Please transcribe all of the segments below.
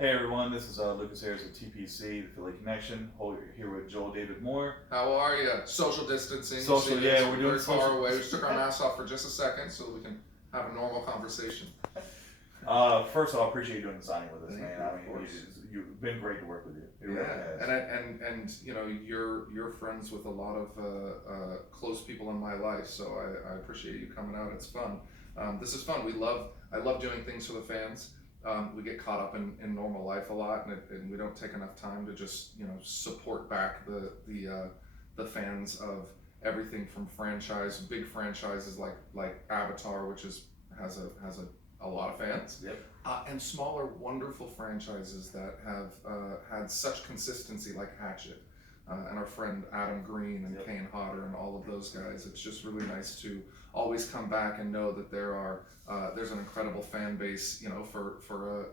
Hey everyone, this is Lucas Harris with TPC, the Philly Connection. Here with Joel David Moore. How are you? Social distancing. Social, you see yeah, this, we're doing very far social. away. We just took our masks off for just a second so that we can have a normal conversation. First of all, I appreciate you doing the signing with us, Thank man. you, I of mean, course. you've been great to work with you. It really Yeah, has. and you know you're friends with a lot of close people in my life, so I appreciate you coming out. It's fun. This is fun. I love doing things for the fans. We get caught up in normal life a lot, and we don't take enough time to just support back the fans of everything from big franchises like Avatar, which has a lot of fans, Yep. and smaller, wonderful franchises that have had such consistency, like Hatchet, and our friend Adam Green and Yep. Kane Hodder and all of those guys. It's just really nice to always come back and know that there's an incredible fan base, for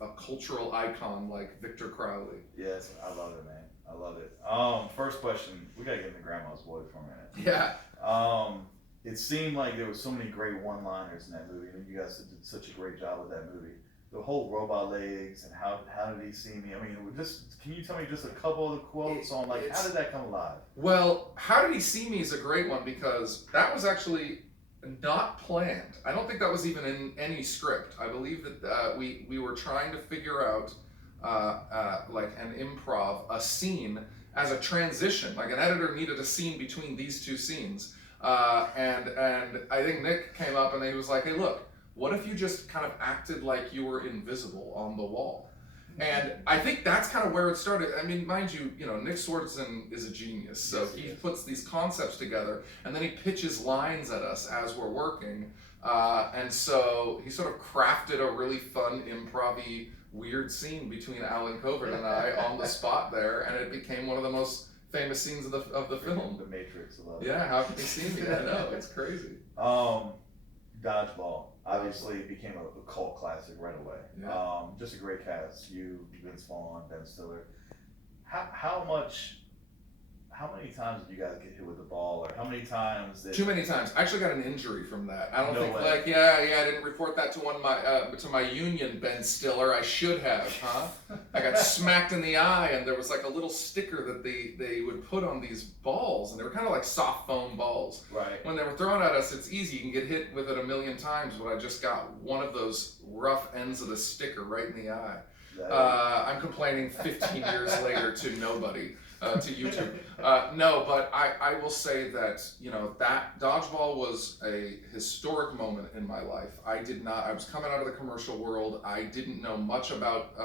a cultural icon like Victor Crowley. Yes, I love it, man. I love it. First question, we gotta get into Grandma's Boy for a minute. Yeah. It seemed like there was so many great one-liners in that movie, and you guys did such a great job with that movie. The whole robot legs and how did he see me? I mean, just can you tell me just a couple of the quotes on like how did that come alive? Well, How Did He See Me is a great one because that was actually not planned. I don't think that was even in any script. I believe that we were trying to figure out like an improv, a scene as a transition. Like an editor needed a scene between these two scenes. And I think Nick came up and he was like, "Hey, look, what if you just kind of acted like you were invisible on the wall?" And I think that's kind of where it started. I mean, mind you, Nick Swardson is a genius, so Yes, he puts these concepts together, and then he pitches lines at us as we're working, and so he sort of crafted a really fun, improv-y, weird scene between Alan Covert and I on the spot there, and it became one of the most famous scenes of the film. The Matrix, I love it. Yeah, How Can You See Me? I know, it's crazy. Dodgeball obviously became a cult classic right away. Yeah. Just a great cast. You, Vince Vaughn, Ben Stiller. How many times did you guys get hit with the ball, or how many times did? Too many times. I actually got an injury from that. I don't No think way. I didn't report that to my union, Ben Stiller. I should have, huh? I got smacked in the eye, and there was like a little sticker that they would put on these balls, and they were kind of like soft foam balls. Right. When they were thrown at us, it's easy. You can get hit with it a million times, but I just got one of those rough ends of the sticker right in the eye. I'm complaining 15 years later to nobody, to YouTube. No, but I will say that, that Dodgeball was a historic moment in my life. I was coming out of the commercial world. I didn't know much about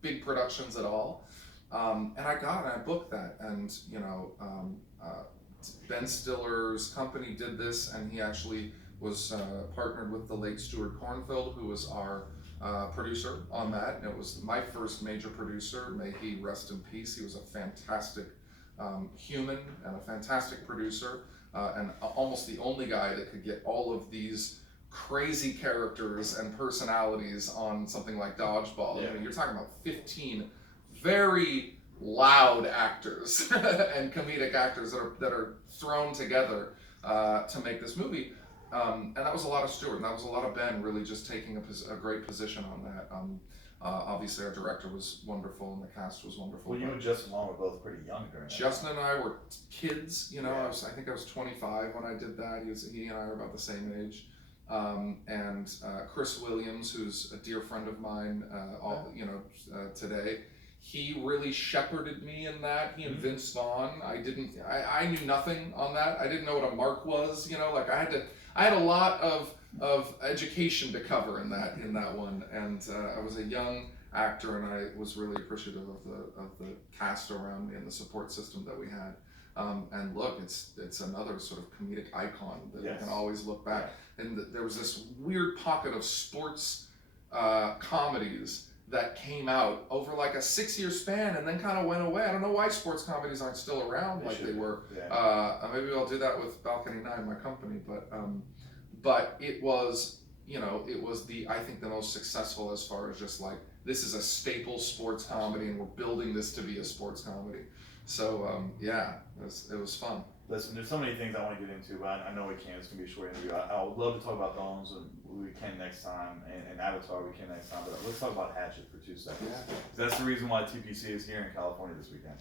big productions at all. And I booked that. And, Ben Stiller's company did this, and he actually was partnered with the late Stuart Cornfield, who was our producer on that. And it was my first major producer. May he rest in peace. He was a fantastic human and a fantastic producer, and almost the only guy that could get all of these crazy characters and personalities on something like Dodgeball. Yeah. You're talking about 15 very loud actors and comedic actors that are thrown together to make this movie. And that was a lot of Stuart, and that was a lot of Ben really just taking a great position on that. Obviously, our director was wonderful, and the cast was wonderful. Well, you and Justin Long were both pretty young during that. Justin and I were kids. Yeah. I think I was 25 when I did that. He and I are about the same age. And Chris Williams, who's a dear friend of mine, today, he really shepherded me in that. He and Vince Vaughn. I knew nothing on that. I didn't know what a mark was. I had a lot of education to cover in that one, and I was a young actor, and I was really appreciative of the cast around me and the support system that we had. And look, it's another sort of comedic icon that Yes. you can always look back. And there was this weird pocket of sports comedies that came out over like a 6-year span and then kind of went away. I don't know why sports comedies aren't still around like they were. Yeah. Maybe I'll do that with Balcony 9, my company, but it was, I think the most successful as far as just like, this is a staple sports comedy and we're building this to be a sports comedy. So, it was fun. listen, there's so many things I want to get into, but I know we can't. It's gonna be a short interview. I would love to talk about Bones, and we can next time, and Avatar we can next time. But let's talk about Hatchet for 2 seconds. Yeah. That's the reason why TPC is here in California this weekend.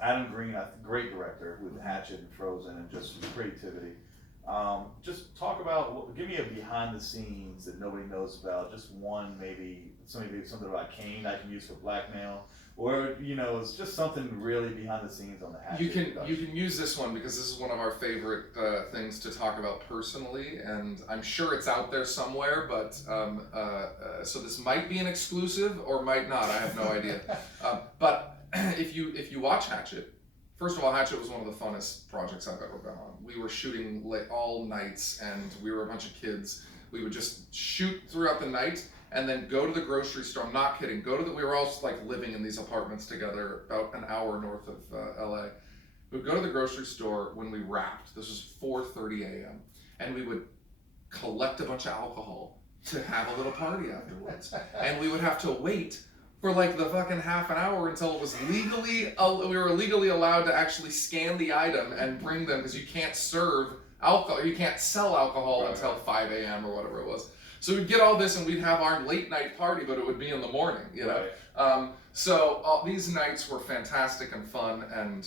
Adam Green, a great director with Hatchet and Frozen, and just creativity. Just talk about, give me a behind the scenes that nobody knows about. Just one, maybe something about Kane I can use for blackmail, or it's just something really behind the scenes on the Hatchet. You can use this one because this is one of our favorite things to talk about personally, and I'm sure it's out there somewhere. But so this might be an exclusive or might not. I have no idea. But if you watch Hatchet. First of all, Hatchet was one of the funnest projects I've ever been on. We were shooting all nights, and we were a bunch of kids. We would just shoot throughout the night, and then go to the grocery store. I'm not kidding. We were all like living in these apartments together, about an hour north of LA. We would go to the grocery store when we wrapped. This was 4:30 a.m., and we would collect a bunch of alcohol to have a little party afterwards, and we would have to wait for like the fucking half an hour until it was we were legally allowed to actually scan the item and bring them, because you can't serve alcohol, you can't sell alcohol until 5 a.m. or whatever it was. So we'd get all this and we'd have our late night party, but it would be in the morning, So these nights were fantastic and fun and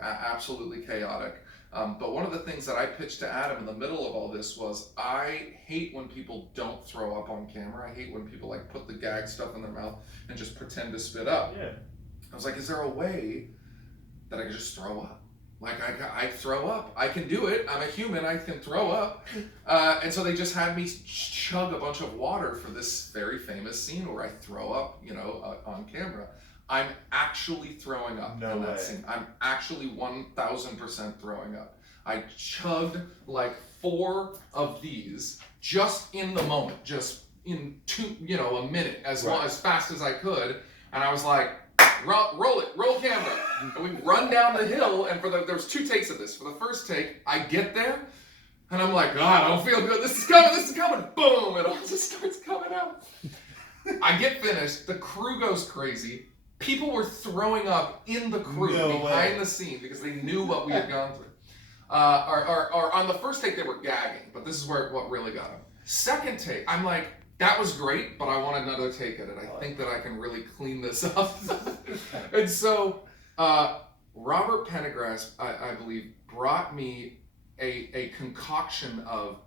absolutely chaotic. But one of the things that I pitched to Adam in the middle of all this was, I hate when people don't throw up on camera. I hate when people like put the gag stuff in their mouth and just pretend to spit up. Yeah. I was like, is there a way that I could just throw up? Like I throw up. I can do it. I'm a human. I can throw up. And so they just had me chug a bunch of water for this very famous scene where I throw up, on camera. I'm actually throwing up in that scene. I'm actually 1,000% throwing up. I chugged like 4 of these just in the moment, just in a minute, as fast as I could. And I was like, roll camera. And we run down the hill, and there was 2 takes of this. For the first take, I get there, and I'm like, God, I don't feel good. This is coming. Boom, it all just starts coming out. I get finished. The crew goes crazy. People were throwing up in the crew behind the scene because they knew what we had gone through. Or on the first take, they were gagging, but this is what really got them. Second take, I'm like, that was great, but I want another take at it. I think that I can really clean this up. And so Robert Pendergrass, I believe, brought me a concoction of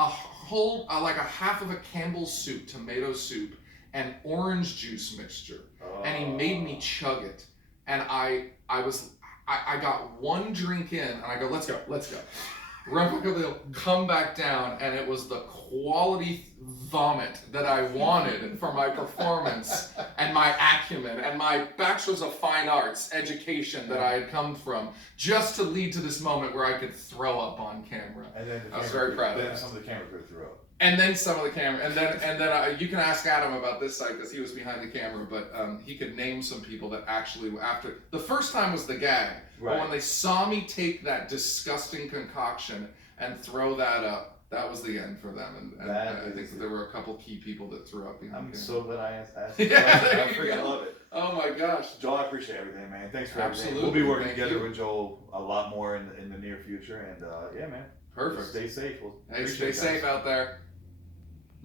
like a half of a Campbell's soup, tomato soup, and orange juice mixture. And he made me chug it. And I got 1 drink in, and I go, let's go. Run back up the hill, come back down, and it was the quality vomit that I wanted for my performance and my acumen and my bachelor's of fine arts education that I had come from, just to lead to this moment where I could throw up on camera. And then I was very proud of that. Then some of the camera crew threw up. And then some of the camera, and then you can ask Adam about this side because he was behind the camera, but he could name some people that actually, after the first time was the gag, but when they saw me take that disgusting concoction and throw that up, that was the end for them. And I think that there were a couple key people that threw up behind the camera. I'm so glad I asked. I love it. Oh my gosh, Joel, I appreciate everything, man. Thanks for everything. Absolutely. We'll be working together with Joel a lot more in the near future, and yeah, man. Perfect. Stay safe. Hey, stay safe out there.